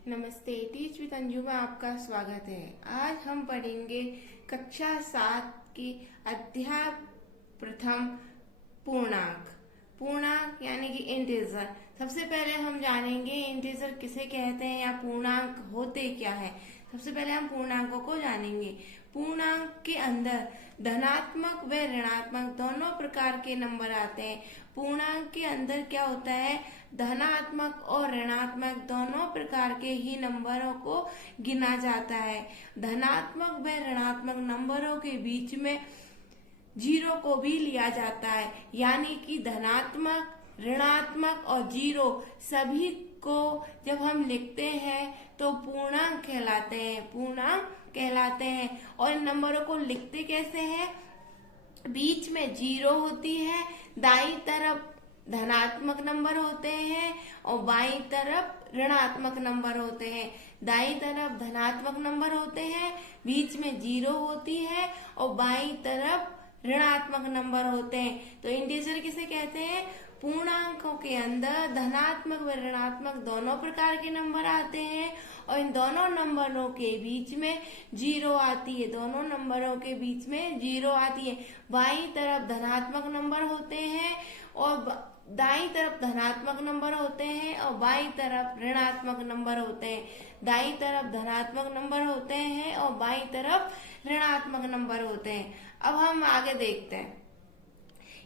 नमस्ते, teach with Anju में आपका स्वागत है। आज हम पढ़ेंगे कक्षा 7 की अध्याय प्रथम पूर्णांक। पूर्णांक यानी कि इंटीजर। सबसे पहले हम जानेंगे इंटीजर किसे कहते हैं या पूर्णांक होते क्या है। सबसे पहले हम पूर्णांकों को जानेंगे। पूर्णांक के अंदर धनात्मक व ऋणात्मक दोनों प्रकार के नंबर आते हैं। पूर्णांक के अंदर क्या होता है, धनात्मक और ऋणात्मक दोनों प्रकार के ही नंबरों को गिना जाता है। धनात्मक व ऋणात्मक नंबरों के बीच में जीरो को भी लिया जाता है, यानी कि धनात्मक, ऋणात्मक और जीरो सभी को जब हम लिखते हैं तो पूर्णांक कहलाते हैं। पूर्णांक कहलाते हैं। और इन नंबरों को लिखते कैसे हैं, बीच में जीरो होती है, दाईं तरफ धनात्मक नंबर होते हैं और बाईं तरफ ऋणात्मक नंबर होते हैं। दाईं तरफ धनात्मक नंबर होते हैं, बीच में जीरो होती है और बाईं तरफ ऋणात्मक नंबर होते हैं। तो इंटीजर किसे कहते हैं, पूर्णांकों के अंदर धनात्मक व ऋणात्मक दोनों प्रकार के नंबर आते हैं और इन दोनों नंबरों के बीच में जीरो आती है। दोनों नंबरों के बीच में जीरो आती है। बाईं तरफ धनात्मक नंबर होते हैं और दाईं तरफ धनात्मक नंबर होते हैं और बाईं तरफ ऋणात्मक नंबर होते हैं। दाईं तरफ धनात्मक नंबर होते हैं और बाईं तरफ ऋणात्मक नंबर होते हैं। अब हम आगे देखते हैं।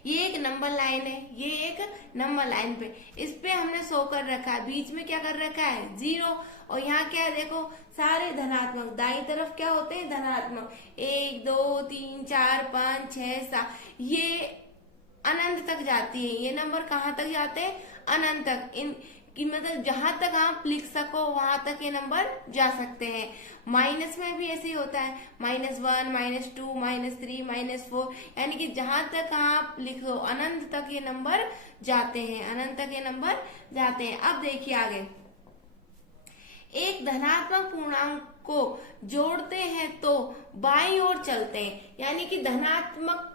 ये एक नंबर लाइन है, ये एक नंबर लाइन पे, इस पे हमने 100 कर रखा है, बीच में क्या कर रखा है, जीरो। और यहाँ क्या है, देखो सारे धनात्मक, दाईं तरफ क्या होते हैं, धनात्मक। 1 2 3 4 5 6 7, ये अनंत तक जाती है। ये नंबर कहाँ तक जाते हैं, अनंत तक। इन कि मतलब जहां तक आप लिख सको वहां तक ये नंबर जा सकते हैं। माइनस में भी ऐसे ही होता है, -1 -2 -3 -4, यानी कि जहां तक आप लिखो अनंत तक ये नंबर जाते हैं, अनंत तक ये नंबर जाते हैं। अब देखिए आगे, एक धनात्मक पूर्णांक को जोड़ते हैं तो बाईं ओर चलते हैं, यानी कि धनात्मक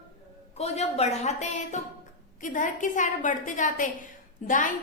को जब बढ़ाते हैं तो किधर की साइड बढ़ते जाते हैं, दाईं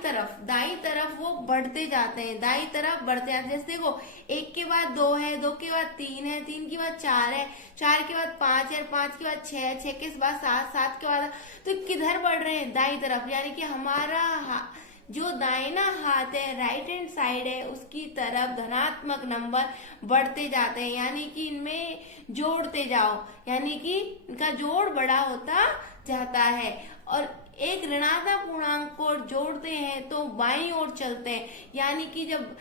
तरफ वो बढ़ते जाते हैं, दाईं तरफ बढ़ते जाते हैं। जैसे देखो, 1 के बाद 2 है, 2 के बाद 3 है, 3 के बाद 4 है, 4 के बाद 5 है, 5 के बाद 6 है, 6 के बाद 7, 7 के बाद, तो किधर बढ़ रहे हैं, दाईं तरफ। यानी कि हमारा जो दाहिना हाथ है, राइट हैंड साइड है, उसकी तरफ धनात्मक नंबर बढ़ते जाते हैं, यानी कि इनमें जोड़ते जाओ, यानी कि इनका जोड़ बड़ा होता जाता है। और एक ऋणात्मक पूर्णांक को जोड़ते हैं तो बाईं ओर चलते हैं, यानी कि जब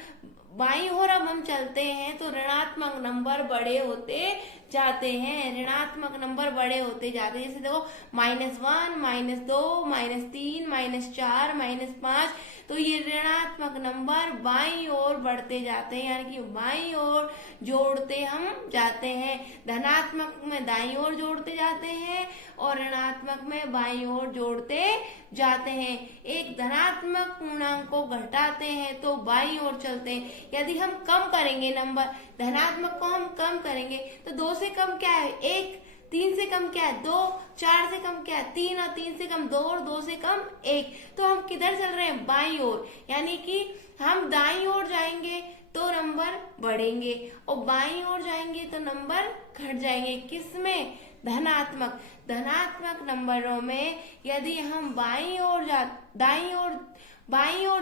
बाईं ओर अब हम चलते हैं तो ऋणात्मक नंबर बड़े होते जाते हैं, ऋणात्मक नंबर बड़े होते जाते हैं। जैसे देखो, -1 -2 -3 -4 -5, तो ये ऋणात्मक नंबर बाईं ओर बढ़ते जाते हैं, यानी कि बाईं ओर जोड़ते हम जाते हैं। धनात्मक में दाईं ओर जोड़ते जाते हैं और ऋणात्मक में बाईं ओर जोड़ते जाते हैं। एक धनात्मक पूर्णांक को घटाते हैं तो बाईं ओर चलते हैं। यदि हम कम करेंगे नंबर, धनात्मक को हम कम करेंगे तो 2 से कम क्या है, 1, 3 से कम क्या है, 2, 4 से कम क्या है, 3, और 3 से कम 2 और 2 से कम 1, तो हम किधर चल रहे हैं, बाईं ओर। यानी कि हम दाईं ओर जाएंगे तो नंबर बढ़ेंगे और बाईं ओर जाएंगे तो नंबर घट जाएंगे। किसमें, धनात्मक नंबरों में यदि हम बाईं ओर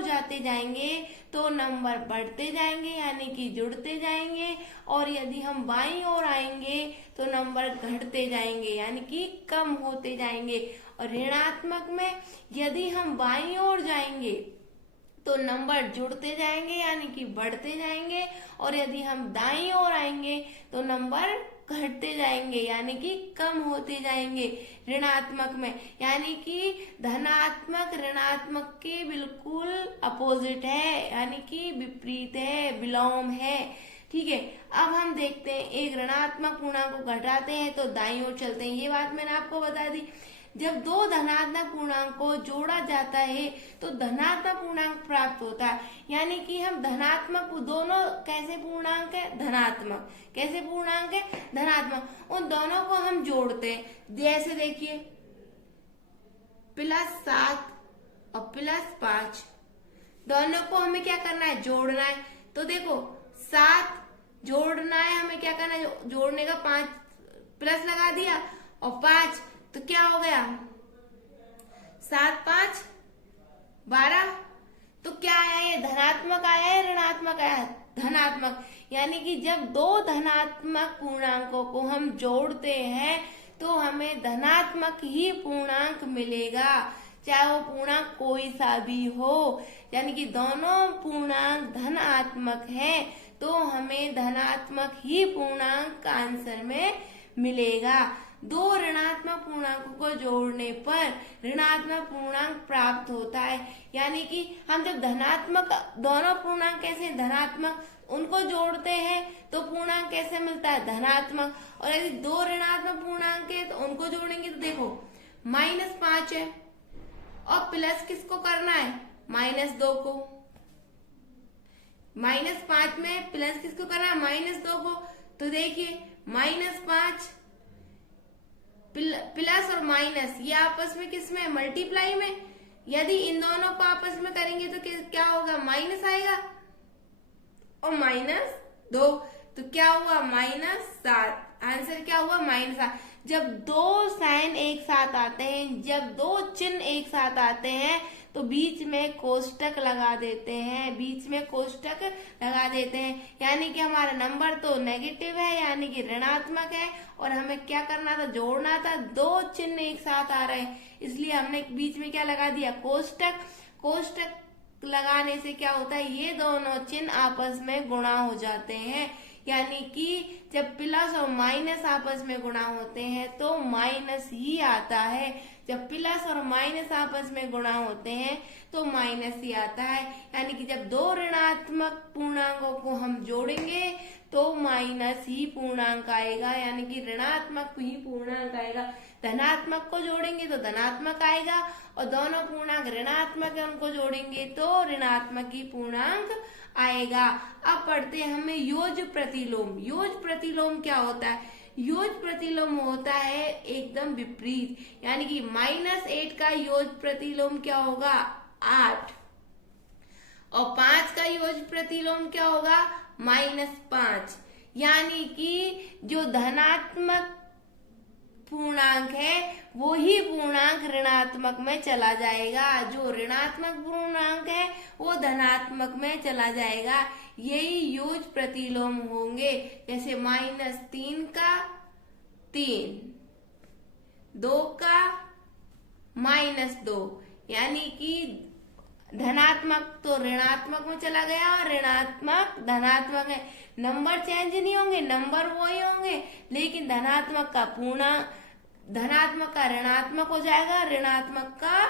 जाते जाएंगे तो नंबर बढ़ते जाएंगे, यानी कि जुड़ते जाएंगे। और यदि हम बाईं ओर आएंगे तो नंबर घटते जाएंगे, यानी कि कम होते जाएंगे। और ऋणात्मक में यदि हम बाईं ओर जाएंगे तो नंबर जुड़ते जाएंगे, यानी कि बढ़ते जाएंगे। और यदि हम दाईं ओर आएंगे तो नंबर घटते जाएंगे, यानी कि कम होते जाएंगे। ऋणात्मक में, यानी कि धनात्मक ऋणात्मक के बिल्कुल अपोजिट है, यानी कि विपरीत है, विलोम है। ठीक है, अब हम देखते हैं, एक ऋणात्मक पूर्णांक को घटाते हैं तो दाईं ओर चलते हैं। ये बात मैंने आपको बता दी। जब 2 धनात्मक पूर्णांक को जोड़ा जाता है तो धनात्मक पूर्णांक प्राप्त होता है, यानी कि हम धनात्मक, दोनों कैसे पूर्णांक है, धनात्मक, कैसे पूर्णांक है, धनात्मक, उन दोनों को हम जोड़ते हैं। जैसे देखिए, +7 और +5, दोनों को हमें क्या करना है, जोड़ना है। तो देखो 7 जोड़ना है, हमें क्या करना है, जोड़ने का 5 प्लस लगा दिया और 5, तो क्या हो गया 7 5 12। तो क्या आया, ये धनात्मक आया है ऋणात्मक आया, धनात्मक। यानी कि जब दो धनात्मक पूर्णांकों को हम जोड़ते हैं तो हमें धनात्मक ही पूर्णांक मिलेगा, चाहे वो पूर्णांक कोई सा भी हो। यानी कि दोनों पूर्णांक धनात्मक है तो हमें धनात्मक ही पूर्णांक का आंसर में मिलेगा। दो ऋणात्मक पूर्णांकों को जोड़ने पर ऋणात्मक पूर्णांक प्राप्त होता है। यानी कि हम जब धनात्मक दोनों पूर्णांक कैसे धनात्मक उनको जोड़ते हैं तो पूर्णांक कैसे मिलता है, धनात्मक। और यदि दो ऋणात्मक पूर्णांक है तो उनको जोड़ेंगे तो देखो -5 है और प्लस किसको करना है, -2 को। -5 में प्लस किसको करना है, -2 को। तो देखिए -5 प्लस और माइनस ये आपस में किसमें, मल्टीप्लाई में। यदि इन दोनों को आपस में करेंगे तो क्या होगा, माइनस आएगा और -2, तो क्या हुआ -7। आंसर क्या हुआ, -7। जब दो साइन एक साथ आते हैं, जब दो चिन्ह एक साथ आते हैं तो बीच में कोष्टक लगा देते हैं, बीच में कोष्टक लगा देते हैं। यानी कि हमारा नंबर तो नेगेटिव है, यानी कि ऋणात्मक है, और हमें क्या करना था, जोड़ना था। दो चिन्ह एक साथ आ रहे हैं इसलिए हमने बीच में क्या लगा दिया, कोष्टक। कोष्टक लगाने से क्या होता है, ये दोनों चिन्ह आपस में गुणा हो जाते हैं। यानी कि जब प्लस और माइनस आपस में गुणा होते हैं तो माइनस ही आता है। जब प्लस और माइनस आपस में गुणा होते हैं तो माइनस ही आता है। यानी कि जब दो ऋणात्मक पूर्णांकों को हम जोड़ेंगे तो माइनस ही पूर्णांक आएगा, यानी कि ऋणात्मक ही पूर्णांक आएगा। धनात्मक को जोड़ेंगे तो धनात्मक आएगा और दोनों पूर्णांक ऋणात्मक है उनको जोड़ेंगे तो ऋणात्मक ही पूर्णांक आएगा। अब पढ़ते हैं हमें योज प्रतिलोम। योज प्रतिलोम क्या होता है, योज प्रतिलोम होता है एकदम विपरीत। यानी कि -8 का योज प्रतिलोम क्या होगा, 8, और 5 का योज प्रतिलोम क्या होगा, -5। यानी कि जो धनात्मक पूर्णांक है वो ही पूर्णांक ऋणात्मक में चला जाएगा, जो ऋणात्मक पूर्णांक है वो धनात्मक में चला जाएगा। यही योज प्रतिलोम होंगे। जैसे -3 का 3, 2 का -2, यानी कि धनात्मक तो ऋणात्मक में चला गया और ऋणात्मक धनात्मक है। नंबर चेंज नहीं होंगे, नंबर वही होंगे, लेकिन धनात्मक का धनात्मक का ऋणात्मक हो जाएगा, ऋणात्मक का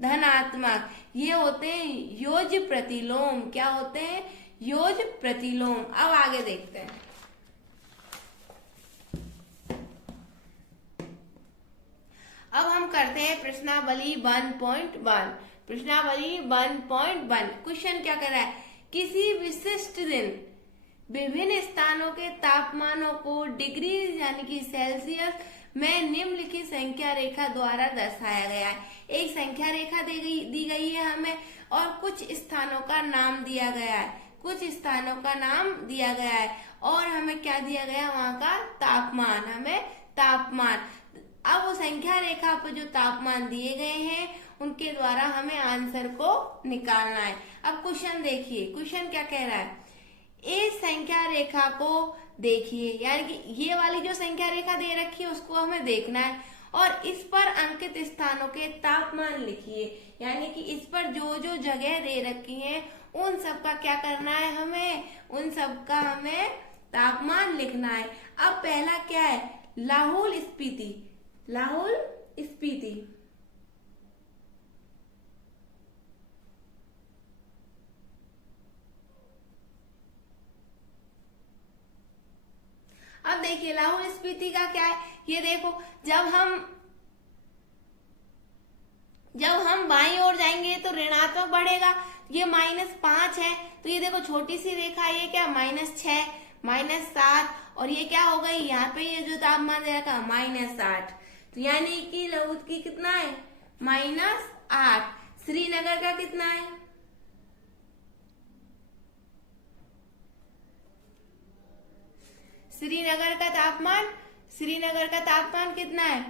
धनात्मक। ये होते हैं योज प्रतिलोम। क्या होते हैं, योज प्रतिलोम। अब आगे देखते हैं। अब हम करते हैं प्रश्नावली 1.1। प्रश्नावली 1.1 क्वेश्चन क्या कर रहा है, किसी विशिष्ट दिन विभिन्न स्थानों के तापमानों को डिग्री यानी कि सेल्सियस में निम्नलिखित संख्या रेखा द्वारा दर्शाया गया है। एक संख्या रेखा दी गई है हमें और कुछ स्थानों का नाम दिया गया है, कुछ स्थानों का नाम दिया गया है और हमें क्या दिया गया, वहां का तापमान, हमें तापमान। अब वो संख्या रेखा पर जो तापमान दिए गए हैं उनके द्वारा हमें आंसर को निकालना है। अब क्वेश्चन देखिए, क्वेश्चन क्या कह रहा है, इस संख्या रेखा को देखिए, यानी कि ये वाली जो संख्या रेखा दे रखी है उसको हमें देखना है और इस पर अंकित स्थानों के तापमान लिखिए। यानी कि इस पर जो जो जगह दे रखी है उन सब का क्या करना है, हमें उन सब का हमें तापमान लिखना है। अब पहला क्या है, लाहौल स्पीति। लाहौल स्पीति, अब देखिए लाहौल स्पीति का क्या है, ये देखो जब हम बाईं ओर जाएंगे तो ऋणात्मक बढ़ेगा, ये -5 है तो ये देखो छोटी सी रेखा, ये क्या -6, -7 और ये क्या हो गई, यहाँ पे ये जो तापमान दे रखा -8, तो यानी कि लाहौल की कितना है, -8। श्रीनगर का कितना है, श्रीनगर का तापमान, श्रीनगर का तापमान कितना है,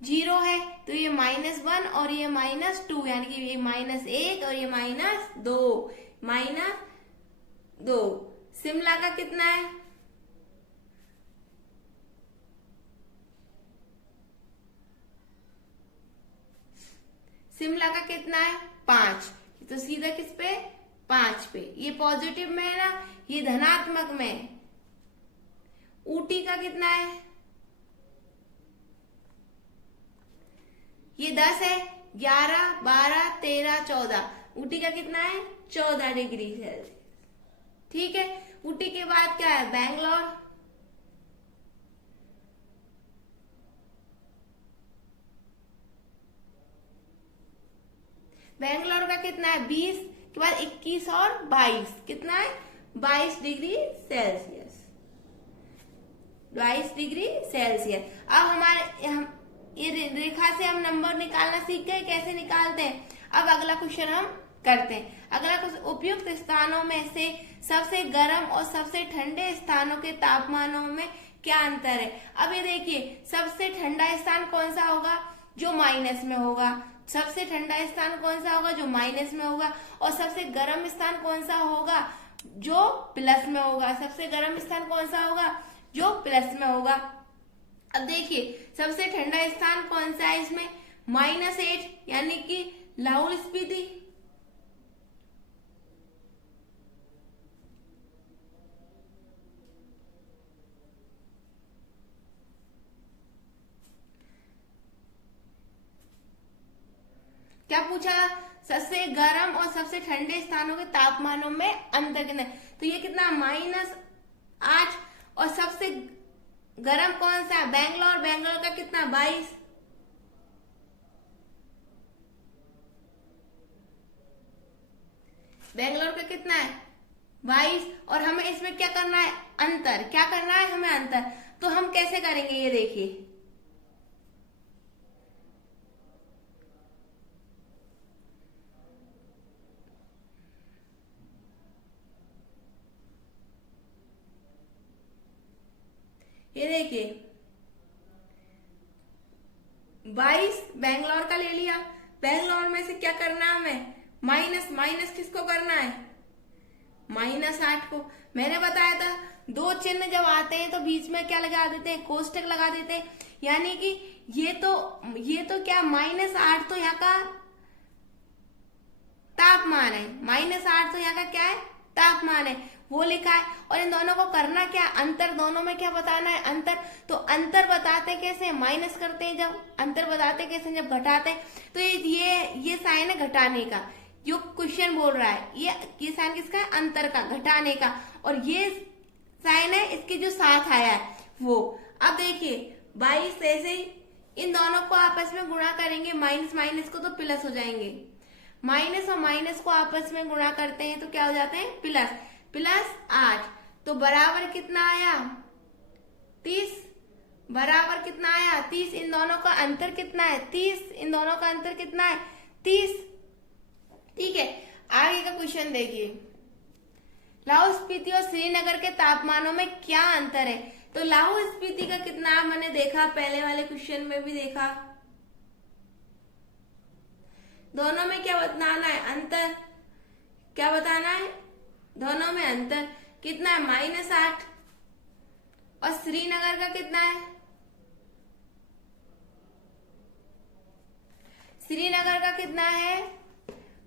0 है, तो ये -1 और ये -2, यानी कि ये -1 और ये -2, -2। शिमला का कितना है, शिमला का कितना है, 5, तो सीधा किस पे, 5 पे। ये पॉजिटिव में है ना, ये धनात्मक में है। ऊटी का कितना है, ये 10 है, 11, 12, 13, 14। ऊटी का कितना है, 14 डिग्री सेल्सियस। ठीक है, ऊटी के बाद क्या है, बैंगलोर, बैंगलोर का कितना है, 20 के बाद 21 और 22, कितना है, 22 डिग्री सेल्सियस, 22 डिग्री सेल्सियस। अब हम ये रेखा से हम नंबर निकालना सीख गए, कैसे निकालते हैं। अब अगला क्वेश्चन हम करते हैं। अगला क्वेश्चन, उपयुक्त स्थानों में से सबसे गर्म और सबसे ठंडे स्थानों के तापमानों में क्या अंतर है। अब ये देखिए, सबसे ठंडा स्थान कौन सा होगा, जो माइनस में होगा। सबसे ठंडा स्थान कौन सा होगा, जो माइनस में होगा। और सबसे गर्म स्थान कौन सा होगा, जो प्लस में होगा। सबसे गर्म स्थान कौन सा होगा, जो प्लस में होगा। अब देखिए, सबसे ठंडा स्थान कौन सा है इसमें, -8, यानी कि लाहौल स्पीति। क्या पूछा, सबसे गर्म और सबसे ठंडे स्थानों के तापमानों में अंतर कितना है, तो ये कितना, -8। और सबसे गर्म कौन सा है, बैंगलोर, बैंगलोर का कितना, 22। बैंगलोर का कितना है, 22। और हमें इसमें क्या करना है, अंतर, क्या करना है हमें, अंतर। तो हम कैसे करेंगे, ये देखिए, ये देखिए, 22 बैंगलोर का ले लिया। बैंगलोर में से क्या करना है हमें, माइनस, माइनस किसको करना है, -8 को। मैंने बताया था, दो चिन्ह जब आते हैं तो बीच में क्या लगा देते हैं, कोष्टक लगा देते हैं। यानी कि ये तो क्या, -8 तो यहाँ का तापमान है, -8 तो यहाँ का क्या है, तापमान है, वो लिखा है। और इन दोनों को करना क्या, अंतर, दोनों में क्या बताना है, अंतर। तो अंतर बताते कैसे, माइनस करते हैं जब, अंतर बताते कैसे, जब घटाते हैं। तो ये साइन है घटाने का, जो क्वेश्चन बोल रहा है, ये साइन किसका है, अंतर का, घटाने का। और ये साइन है इसके जो साथ आया है वो। अब देखिए, 22 ऐसे ही इन दोनों को आपस में गुणा करेंगे, माइनस माइनस को तो प्लस हो जाएंगे। माइनस और माइनस को आपस में गुणा करते हैं तो क्या हो जाते हैं, प्लस, +8। तो बराबर कितना आया, 30। बराबर कितना आया, 30। इन दोनों का अंतर कितना है, 30। इन दोनों का अंतर कितना है, 30। ठीक है, आगे का क्वेश्चन देखिए, लाहौल स्पीति और श्रीनगर के तापमानों में क्या अंतर है। तो लाहौल स्पीति का कितना मैंने देखा, पहले वाले क्वेश्चन में भी देखा। दोनों में क्या बताना है, अंतर, क्या बताना है, दोनों में अंतर कितना है, -8। और श्रीनगर का कितना है, श्रीनगर का कितना है,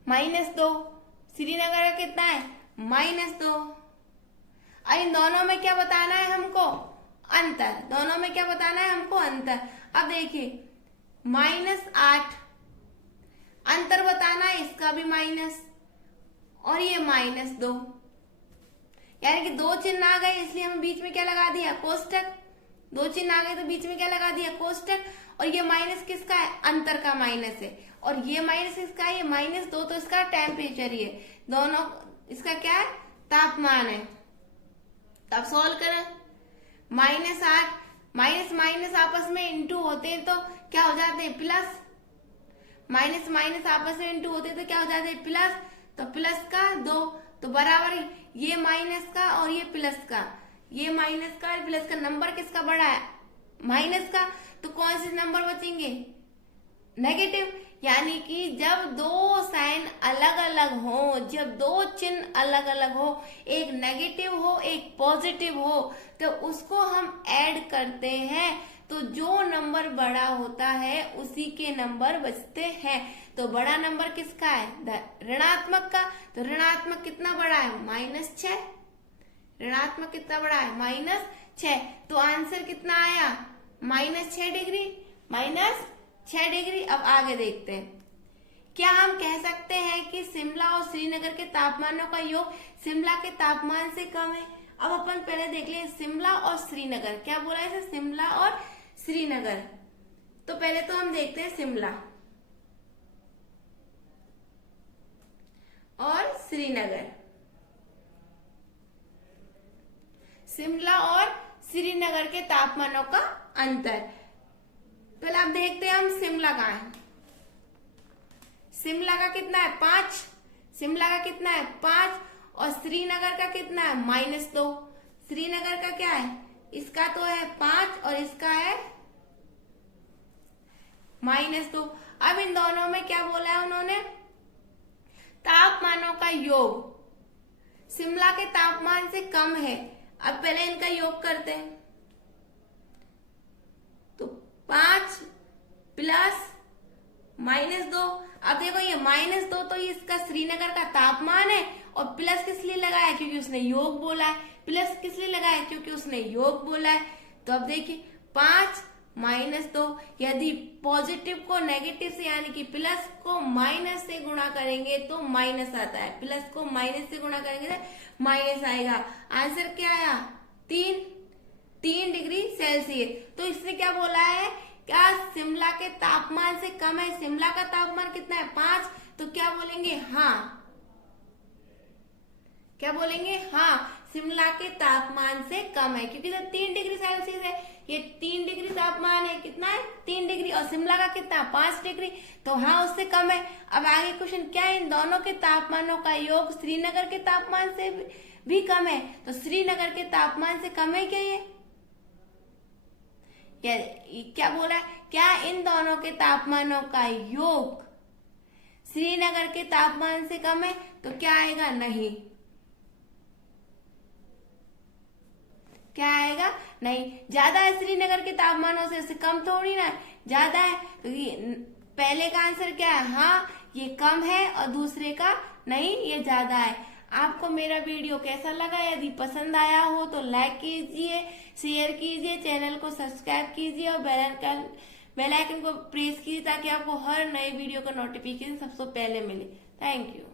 -2। श्रीनगर का कितना है, -2। और इन दोनों में क्या बताना है हमको, अंतर। दोनों में क्या बताना है हमको, अंतर। अब देखिए, -8 अंतर बताना है, इसका भी माइनस, और ये -2। यानी कि दो चिन्ह आ गए, इसलिए हम बीच में क्या लगा दिया, कोष्टक। दो चिन्ह आ गए तो बीच में क्या लगा दिया, कोष्टक। और ये माइनस किसका है, अंतर का माइनस है। और ये माइनस किसका है, ये -2, तो इसका टेम्परेचर ही है। दोनों, इसका क्या है, तापमान है। तब सॉल्व करें, -8 माइनस माइनस आपस में इंटू होते हैं तो क्या हो जाते हैं, प्लस। माइनस माइनस आपस में इंटू होते हैं तो क्या हो जाते हैं, प्लस। तो प्लस का 2, तो बराबर ये माइनस का और ये प्लस का, ये माइनस का और प्लस का, नंबर किसका बड़ा है? माइनस का। तो कौन से नंबर बचेंगे? नेगेटिव। यानी कि जब दो साइन अलग अलग हो, जब दो चिन्ह अलग अलग हो, एक नेगेटिव हो एक पॉजिटिव हो, तो उसको हम ऐड करते हैं तो जो नंबर बड़ा होता है उसी के नंबर बचते हैं। तो बड़ा नंबर किसका है? ऋणात्मक का। तो ऋणात्मक कितना बड़ा है? -6। ऋणात्मक कितना बड़ा है? -6। तो आंसर कितना आया? -6 डिग्री। -6 डिग्री। अब आगे देखते हैं, क्या हम कह सकते हैं कि शिमला और श्रीनगर के तापमानों का योग शिमला के तापमान से कम है? अब अपन पहले देख लें शिमला और श्रीनगर, क्या बोला है? शिमला और श्रीनगर। तो पहले तो हम देखते हैं शिमला और श्रीनगर। शिमला और श्रीनगर के तापमानों का अंतर। पहले आप देखते हैं हम शिमला का है। शिमला का कितना है? 5। शिमला का कितना है? 5। और श्रीनगर का कितना है? -2। श्रीनगर का क्या है? इसका तो है 5 और इसका है -2। अब इन दोनों में क्या बोला है उन्होंने? तापमानों का योग शिमला के तापमान से कम है। अब पहले इनका योग करते हैं। तो 5 प्लस -2। अब देखो ये -2 तो ये इसका श्रीनगर का तापमान है, और प्लस किस लिए लगाया? क्योंकि उसने योग बोला है। प्लस किस लिए लगाया? क्योंकि उसने योग बोला है। तो अब देखिए 5 -2, यदि पॉजिटिव को नेगेटिव से यानी कि प्लस को माइनस से गुणा करेंगे तो माइनस आता है, प्लस को माइनस से गुणा करेंगे तो माइनस आएगा। आंसर क्या आया? 3 डिग्री सेल्सियस। तो इसने क्या बोला है? क्या शिमला के तापमान से कम है? शिमला का तापमान कितना है? 5। तो क्या बोलेंगे? हाँ। क्या बोलेंगे? हाँ, शिमला के तापमान से कम है, क्योंकि जब 3 डिग्री सेल्सियस है, ये 3 डिग्री तापमान है, कितना है? 3 डिग्री। और शिमला का कितना? 5 डिग्री। तो हाँ, उससे कम है। अब आगे क्वेश्चन क्या है? इन दोनों के तापमानों का योग श्रीनगर के तापमान से भी कम है। तो श्रीनगर के तापमान से कम है क्या ये क्या बोला है? क्या इन दोनों के तापमानों का योग श्रीनगर के तापमान से कम है? तो क्या आएगा? नहीं। क्या आएगा? नहीं। ज्यादा है श्रीनगर के तापमानों से, उससे कम थोड़ी ना है, ज्यादा है। तो ये पहले का आंसर क्या है? हाँ, ये कम है, और दूसरे का नहीं, ये ज्यादा है। आपको मेरा वीडियो कैसा लगा? यदि पसंद आया हो तो लाइक कीजिए, शेयर कीजिए, चैनल को सब्सक्राइब कीजिए और बेल आइकन को प्रेस कीजिए, ताकि आपको हर नए वीडियो का नोटिफिकेशन सबसे पहले मिले। Thank you.